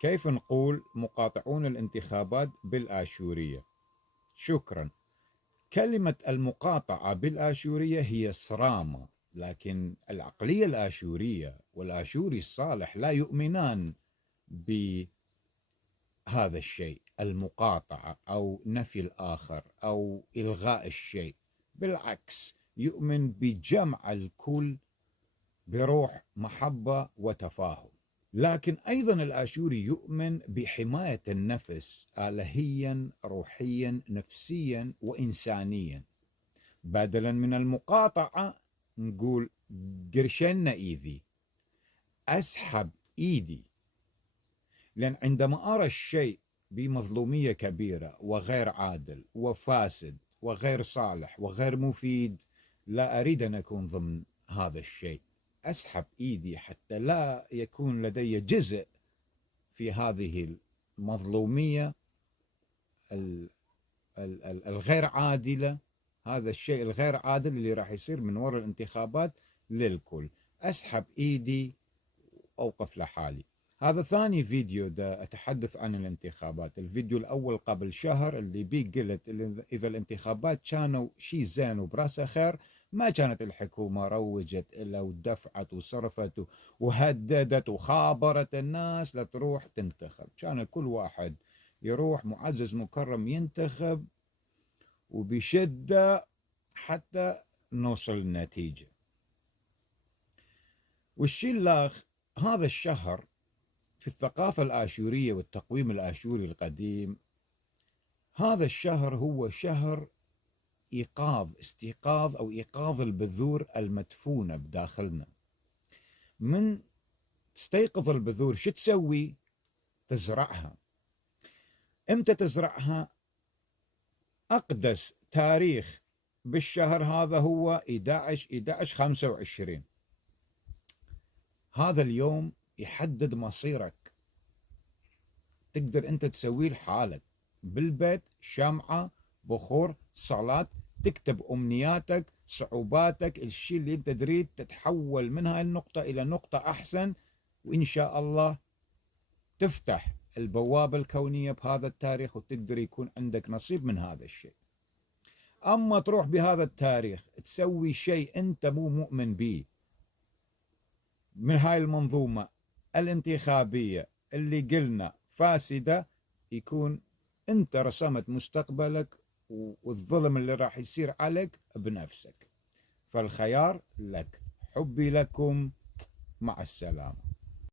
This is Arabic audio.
كيف نقول مقاطعون الانتخابات بالآشورية؟ شكرا. كلمة المقاطعة بالآشورية هي صرامة، لكن العقلية الآشورية والآشوري الصالح لا يؤمنان بهذا الشيء، المقاطعة أو نفي الآخر أو إلغاء الشيء. بالعكس، يؤمن بجمع الكل بروح محبة وتفاهم. لكن أيضا الآشوري يؤمن بحماية النفس آلهيا روحيا نفسيا وإنسانيا. بدلا من المقاطعة نقول قرشنا إيدي، أسحب إيدي. لأن عندما أرى الشيء بمظلومية كبيرة وغير عادل وفاسد وغير صالح وغير مفيد، لا أريد أن أكون ضمن هذا الشيء. أسحب إيدي حتى لا يكون لدي جزء في هذه المظلومية الغير عادلة، هذا الشيء الغير عادل اللي راح يصير من وراء الانتخابات للكل. أسحب إيدي أوقف لحالي. هذا ثاني فيديو دا أتحدث عن الانتخابات. الفيديو الأول قبل شهر اللي بيه قلت إذا الانتخابات كانوا شيء زين وبراسه خير، ما كانت الحكومة روجت إلا ودفعت وصرفت وهددت وخابرت الناس لا تروح تنتخب. كان كل واحد يروح معزز مكرم ينتخب وبشدة حتى نوصل النتيجة. والشيء اللاخ هذا الشهر في الثقافة الآشورية والتقويم الآشوري القديم، هذا الشهر هو شهر استيقاظ أو إيقاظ البذور المدفونة بداخلنا. من تستيقظ البذور شو تسوي؟ تزرعها. امتى تزرعها؟ أقدس تاريخ بالشهر هذا هو 11/11/25. هذا اليوم يحدد مصيرك. تقدر أنت تسويه لحالك بالبيت، شمعة، بخور، صلاة، تكتب أمنياتك، صعوباتك، الشيء اللي أنت تريد تتحول من هاي النقطة إلى نقطة أحسن، وإن شاء الله تفتح البوابة الكونية بهذا التاريخ وتقدر يكون عندك نصيب من هذا الشيء. أما تروح بهذا التاريخ تسوي شيء أنت مو مؤمن به من هاي المنظومة الانتخابية اللي قلنا فاسدة، يكون أنت رسمت مستقبلك والظلم اللي راح يصير عليك بنفسك. فالخيار لك. حبي لكم، مع السلامة.